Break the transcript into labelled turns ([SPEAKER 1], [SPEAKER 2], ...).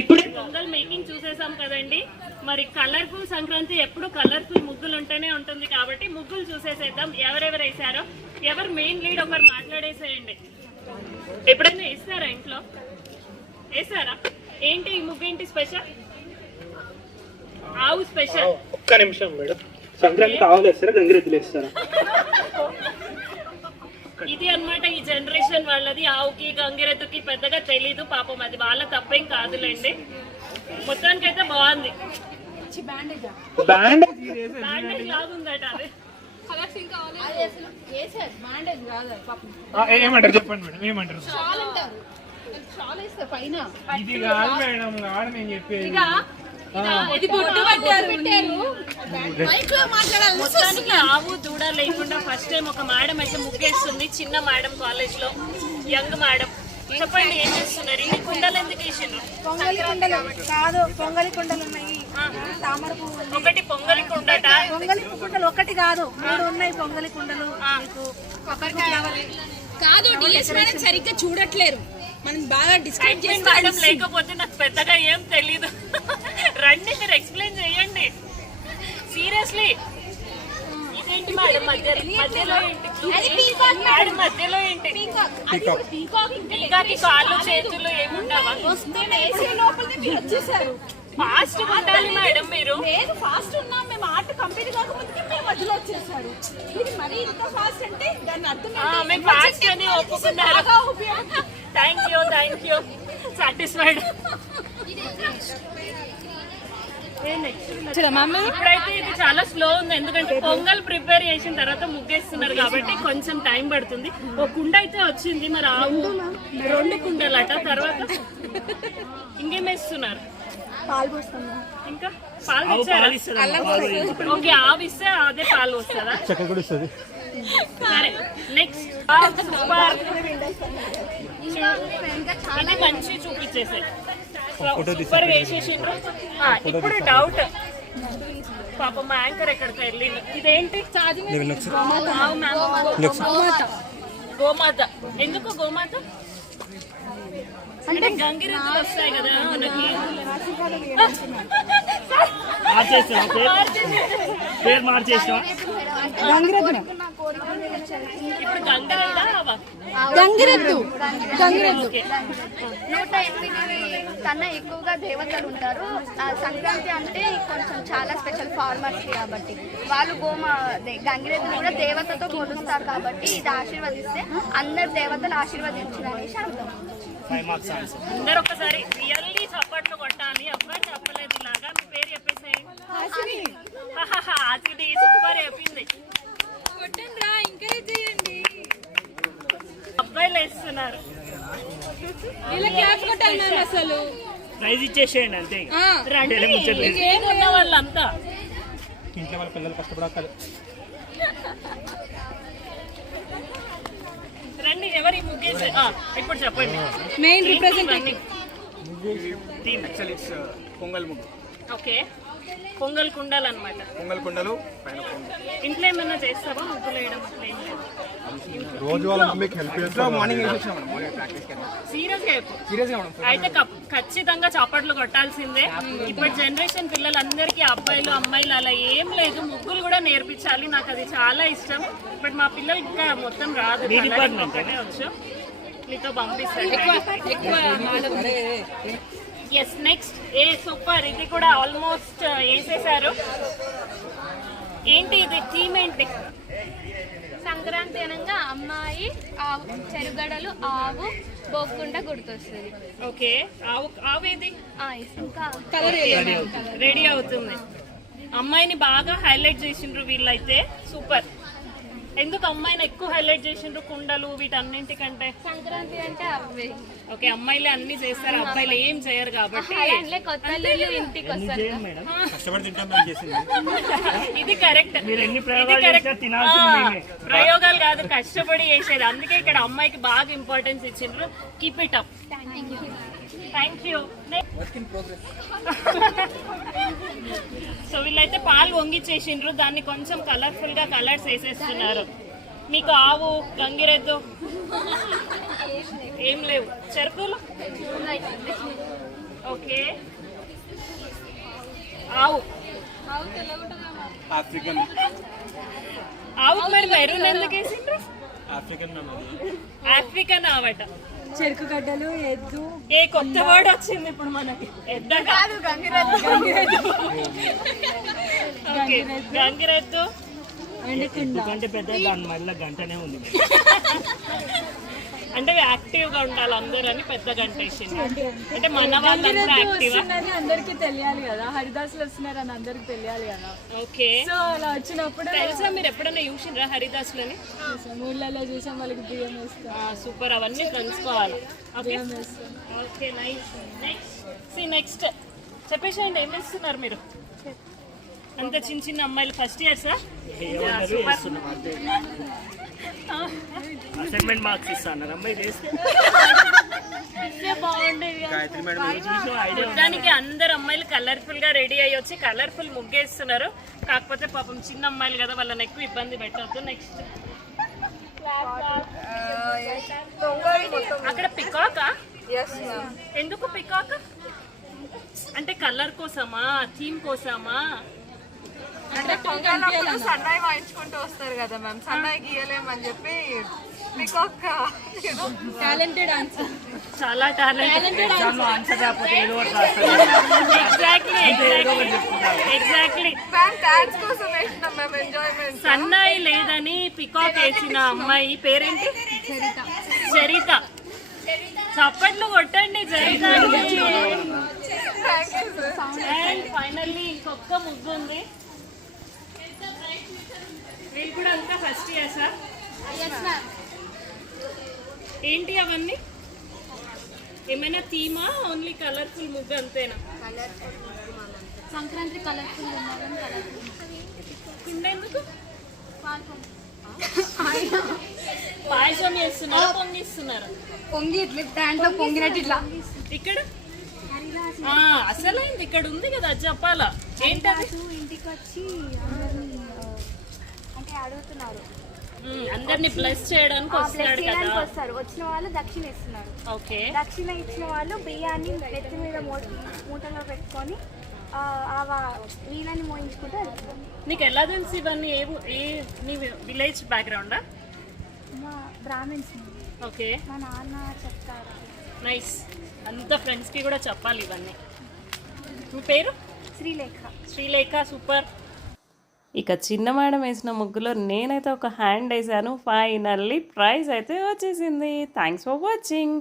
[SPEAKER 1] ఇప్పుడు పొంగల్ మేకింగ్ చూసేసాం కదండి. మరి కలర్ఫుల్ సంక్రాంతి ఎప్పుడు కలర్ఫుల్ ముగ్గులు ఉంటూనే ఉంటుంది కాబట్టి ముగ్గులు చూసేసేద్దాం. ఎవరెవరు వేసారో ఎవరు మెయిన్ లీడ్ ఒకరు మాట్లాడేసేయండి. ఎప్పుడైనా వేస్తారా ఇంట్లో? వేసారా ఏంటి ఈ ముగ్గు ఏంటి స్పెషల్ ఆవు స్పెషల్
[SPEAKER 2] ఒక్క నిమిషం మేడం. సంక్రాంతి ఆవులు వేస్తారా? గంగిరెద్దులు వేస్తారా?
[SPEAKER 1] ఇది అన్నమాట ఈ జనరేషన్ వాళ్ళది. ఆవుకి గంగిరెద్దుకి పెద్దగా తెలీదు పాపం అది వాళ్ళ తప్పేం కాదులేండి. బాగుంది. బ్యాండేజ్? లాగుందట అది.
[SPEAKER 2] ఏమంటారు చెప్పండి మేడం ఏమంటారు?
[SPEAKER 3] పైన.
[SPEAKER 2] ఇది కాదు మేడం కాదు నేను చెప్పేది.
[SPEAKER 3] ఇది బొట్టు పెట్టారు. మైక్లో మాట్లాడాలి
[SPEAKER 1] మొత్తానికి ఆవు దూడ లేకుండా ఫస్ట్ టైం ఒక మేడం అయితే ముగ్గేస్తుంది చిన్న మేడం కాలేజ్లో యంగ్ మేడం. చెప్పండి ఏం చేస్తున్నారు? ఇన్ని కుండలు ఎందుకు వేసిండ్రు?
[SPEAKER 4] పొంగలి కుండలు కాదు పొంగలి కుండలు ఉన్నాయి. తామర పువ్వు ఉంది.
[SPEAKER 1] ఒకటి పొంగలి కుండట?
[SPEAKER 4] పొంగలి కుండలు ఒకటి కాదు మూడు ఉన్నాయి పొంగలి కుండలు. మీకు
[SPEAKER 3] కాదు డిఎస్ మేడం సరిగ్గా చూడట్లేరు. మనం బాగా డిస్కస్
[SPEAKER 1] మేడం లేకపోతే నాకు పెద్దగా ఏం తెలీదు. రండి మీరు ఎక్స్ప్లెయిన్ చేయండి. సీరియస్లీ ఇదేంటి మేడం మధ్య మధ్యలో ఏంటి? మేడం. మధ్యలో ఏంటి? పీకాకి కాళ్ళు చేతులు ఏముండవా?
[SPEAKER 3] లోపలికి మీరు వచ్చేసారు.
[SPEAKER 1] ఫాస్ట్ ఉండాలి మేడం మీరు.
[SPEAKER 3] లేదు ఫాస్ట్ ఉన్నాం మేము ఆర్ట్ కంప్లీట్ కాకముందుకే మీరు మధ్యలో వచ్చేసారు. ఇది మరీ ఇంత ఫాస్ట్ అంటే దాని అర్థం?
[SPEAKER 1] మేము ఫాస్ట్ అని ఒప్పుకున్నారు. Thank you thank you satisfied ఇప్పుడైతే ఇది చాలా స్లో ఉంది ఎందుకంటే పొంగల్ ప్రిపేర్ చేసిన తర్వాత ముగ్గేస్తున్నారు కాబట్టి కొంచెం టైం పడుతుంది. ఒక కుండ అయితే వచ్చింది మరి ఆవు రెండు కుండలట తర్వాత ఇంకేం వేస్తున్నారు?
[SPEAKER 4] పాలు పోస్తున్నాం
[SPEAKER 1] ఇంకా పాలు తెచ్చారా? ఓకే ఆవు ఇస్తే అదే పాలు వస్తుందా
[SPEAKER 2] చక్క కూడా ఇస్తుంది.
[SPEAKER 1] సరే నెక్స్ట్ సూపర్. ఇది మంచి చూపించేసాయి. సూపర్ వేసేసిండ్రు. ఆ, ఇప్పుడు డౌట్ పాప మా యాంకర్ ఎక్కడికి వెళ్ళిండు? ఇదేంటి. గోమాత. ఎందుకు గోమాత? అంటే గంగిరెద్దులు వస్తాయి కదా మనకి.
[SPEAKER 2] పేరు? మార్చేసిన
[SPEAKER 1] ఇప్పుడు గంగిరెద్దా
[SPEAKER 3] గంగిరెద్దు.
[SPEAKER 1] ఓకే.
[SPEAKER 5] నూట ఎనిమిది కన్నా ఎక్కువగా దేవతలు ఉంటారు. ఆ సంక్రాంతి అంటే కొంచెం చాలా స్పెషల్ ఫార్మర్స్ కాబట్టి. వాళ్ళు గోమ అదే గంగిరెద్దులు కూడా దేవతతో పోలుస్తారు కాబట్టి ఇది ఆశీర్వదిస్తే అందరు దేవతలు ఆశీర్వదించిన అనేసి అర్థం.
[SPEAKER 1] అందరు ఒకసారి రియల్లీ చప్పట్లు కొట్టాలి. ఎవ్వరు చెప్పలేదు ఇలాగా. మీ పేరు చెప్పేసాయి. అది సూపర్ చెప్పింది.
[SPEAKER 3] ఎంకరేజ్ చేయండి?
[SPEAKER 1] అబ్బాయిలు వేస్తున్నారు
[SPEAKER 3] అసలు
[SPEAKER 2] ప్రైజ్ ఇచ్చేసేయండి అంతే
[SPEAKER 1] ఉన్న వాళ్ళంతా
[SPEAKER 2] ఇంట్లో వాళ్ళ పిల్లలు కష్టపడాలి
[SPEAKER 1] రండి ఎవరి ముగ్గేసి ఆ, ఇప్పుడు చెప్పండి
[SPEAKER 3] మెయిన్ రిప్రజెంటేటివ్
[SPEAKER 6] పొంగల్ ముగ్గు
[SPEAKER 1] ఓకే పొంగల్ కుండాలు అనమాట
[SPEAKER 6] పొంగల్. కుండలు
[SPEAKER 1] ఇంట్లో ఏమైనా చేస్తావా? ముగ్గులు వేయడం అట్లా ఏం లేదు.
[SPEAKER 7] రోజు వాళ్ళ మమ్మీకి హెల్ప్
[SPEAKER 6] ఇంట్లో మార్నింగ్ వేసి వచ్చినా మేడం మార్నింగ్
[SPEAKER 1] ప్రాక్టీస్కి సీరియస్గా చెప్పు.
[SPEAKER 6] సీరియస్గా మేడం
[SPEAKER 1] అయితే ఖచ్చితంగా చప్పట్లు కొట్టాల్సిందే. ఇప్పుడు జనరేషన్ పిల్లలందరికీ అబ్బాయిలు అమ్మాయిలు అలా ఏం లేదు. ముగ్గులు కూడా నేర్పించాలి. నాకు అది చాలా ఇష్టం. బట్ మా పిల్లలు ఇంకా మొత్తం రాదు. ఒక్కటే వచ్చు. మీతో పంపిస్తాను. Yes next A super. ఇది కూడా ఆల్మోస్ట్ వేసేసారు ఏంటి ఇది? థీమ్ ఏంటి?
[SPEAKER 5] సంక్రాంతి అనగా అమ్మాయి ఆవు చెరుగడలు ఆవు బొగ్గుండ గుర్తొస్తుంది.
[SPEAKER 1] ఓకే. ఆవు ఆవేది
[SPEAKER 5] ఇంకా
[SPEAKER 1] రెడీ అవుతుంది. అమ్మాయిని బాగా హైలైట్ చేసిండ్రు వీళ్ళైతే. సూపర్. ఎందుకు అమ్మాయిని ఎక్కువ హైలైట్ చేసిండ్రు కుండలు వీటన్నింటికంటే?
[SPEAKER 5] సంక్రాంతి అంటే అవే
[SPEAKER 1] ఓకే అమ్మాయిలే అన్ని చేస్తారు అబ్బాయిలు ఏం చేయరు కాబట్టి
[SPEAKER 5] ఇంటికి వస్తారు
[SPEAKER 2] కష్టపడి తింటాం మేము చేసింది.
[SPEAKER 1] ఇది కరెక్ట్.
[SPEAKER 2] ప్రయోగాలు
[SPEAKER 1] కాదు కష్టపడి చేసేది. అందుకే ఇక్కడ అమ్మాయికి బాగా ఇంపార్టెన్స్ ఇచ్చిండ్రు. Keep it up thank you so వీళ్ళైతే పాలు వంగిచ్చేసిండ్రు. దాన్ని కొంచెం కలర్ఫుల్గా కలర్స్ వేసేస్తున్నారు. మీకు ఆవు గంగిరెద్దు ఏం లేవు. చెరుకులు? ఓకే. ఆవు.
[SPEAKER 6] ఆఫ్రికన్.
[SPEAKER 1] ఆవు మరి మెరూన్ ఎందుకు వేసిండ్రు?
[SPEAKER 6] ఆఫ్రికన్
[SPEAKER 1] ఆఫ్రికన్ ఆవట.
[SPEAKER 4] చెరుకు గడ్డలు ఎద్దు.
[SPEAKER 1] ఏ కొత్త వర్డ్ వచ్చింది ఇప్పుడు మనకి. ఎద్ద కాదు ఓకే గంగిరెద్దు.
[SPEAKER 2] ఎందుకంటే పెద్ద దాని మళ్ళీ గంటనే ఉంది.
[SPEAKER 1] అంటే యాక్టివ్గా ఉండాలి అందరూ అని పెద్ద గంట అంటే మన వాళ్ళందరూ యాక్టివ్?
[SPEAKER 4] అందరికి తెలియాలి కదా. హరిదాసులు వస్తున్నారని అందరికి తెలియాలి కదా.
[SPEAKER 1] ఓకే.
[SPEAKER 4] సో అలా వచ్చినప్పుడు
[SPEAKER 1] తెలుసా మీరు ఎప్పుడైనా చూసిండ్రా హరిదాసులని
[SPEAKER 4] ఊళ్ళలో చూసాం. వాళ్ళకి బియ్యం వేస్తాం.
[SPEAKER 1] సూపర్. అవన్నీ తెలుసుకోవాలి okay? Nice. Next C next చెప్పేసేయండి ఏం చేస్తున్నారు మీరు? అంత చిన్న చిన్న అమ్మాయిలు first year sir
[SPEAKER 2] assignment marks ఇస్తాను. అమ్మాయి
[SPEAKER 1] అందరు అమ్మాయిలు కలర్ఫుల్గా రెడీ అయ్యి వచ్చి కలర్ఫుల్ ముగ్గేస్తున్నారు. కాకపోతే పాపం చిన్న అమ్మాయిలు కదా వాళ్ళని ఎక్కువ ఇబ్బంది పెట్టవద్దు నెక్స్ట్ అక్కడ పికాకా ఎందుకు పికాక్ అంటే కలర్ కోసమా? థీమ్ కోసమా?
[SPEAKER 8] అంటే పొంగలప్పుడు సన్నాయి వాయించుకుంటూ వస్తారు కదా మ్యామ్. సన్నాయి గీయలేమని చెప్పి పికాక్
[SPEAKER 4] టాలెంటెడ్ ఆన్సర్
[SPEAKER 1] చాలా టాలెంట్
[SPEAKER 2] ఆన్సర్ రాకపోతే ఏదో ఒకటి రాస్తాను
[SPEAKER 1] ఎగ్జాక్ట్లీ ఎగ్జాక్ట్లీ
[SPEAKER 8] మ్యామ్ డాన్స్ కోసం వేసినాం మ్యామ్ ఎంజాయ్మెంట్
[SPEAKER 1] సన్నాయి లేదని పికాక్ వేసిన అమ్మాయి పేరేంటి? చరిత చప్పట్లు కొట్టండి చరిత అండ్ ఫైనల్లీ ఇంకొక ముగ్గు ఉంది వీళ్ళు కూడా అంతా ఫస్ట్ ఇయర్ సార్ ఏంటి అవన్నీ? ఏమైనా థీమా? ఓన్లీ కలర్ఫుల్ ముగ్గు అంతేనా?
[SPEAKER 5] సంక్రాంతి కలర్ఫుల్
[SPEAKER 1] కుండ ఎందుకు పాయసం. చేస్తున్నారా? పొంగిస్తున్నారా?
[SPEAKER 5] పొంగి ఇట్లా దాంట్లో పొంగినట్టు ఇట్లా.
[SPEAKER 1] ఇక్కడ? అసలైంది. ఇక్కడ ఉంది కదా చెప్పాలా ఏంటది?
[SPEAKER 5] ఇంటికి వచ్చి అడుగుతున్నారు.
[SPEAKER 1] అందరిని బ్లెస్ చేయడానికి వస్తున్నాడు కదా?
[SPEAKER 5] వస్తారు. వచ్చిన వాళ్ళు దక్షిణ ఇస్తున్నారు.
[SPEAKER 1] ఓకే.
[SPEAKER 5] దక్షిణ ఇచ్చిన వాళ్ళు బియ్యాన్ని నెత్తి మీద మూటలో పెట్టుకొని వీళ్ళని మోయించుకుంటూ
[SPEAKER 1] నీకు ఎలా తెలుసు ఇవన్నీ? ఏ ఏ నీ విలేజ్ బ్యాక్గ్రౌండా
[SPEAKER 5] మా బ్రాహ్మిన్స్
[SPEAKER 1] ఓకే.
[SPEAKER 5] మా నాన్న చెప్తారు.
[SPEAKER 1] నైస్ అంత ఫ్రెండ్స్కి కూడా చెప్పాలి ఇవన్నీ. మీ పేరు?
[SPEAKER 5] శ్రీలేఖ.
[SPEAKER 1] శ్రీలేఖ సూపర్
[SPEAKER 9] ఇక చిన్న మేడం వేసిన ముగ్గులో నేనైతే ఒక హ్యాండ్ వేసాను. ఫైనల్లీ ప్రైజ్ అయితే వచ్చేసింది. Thanks for watching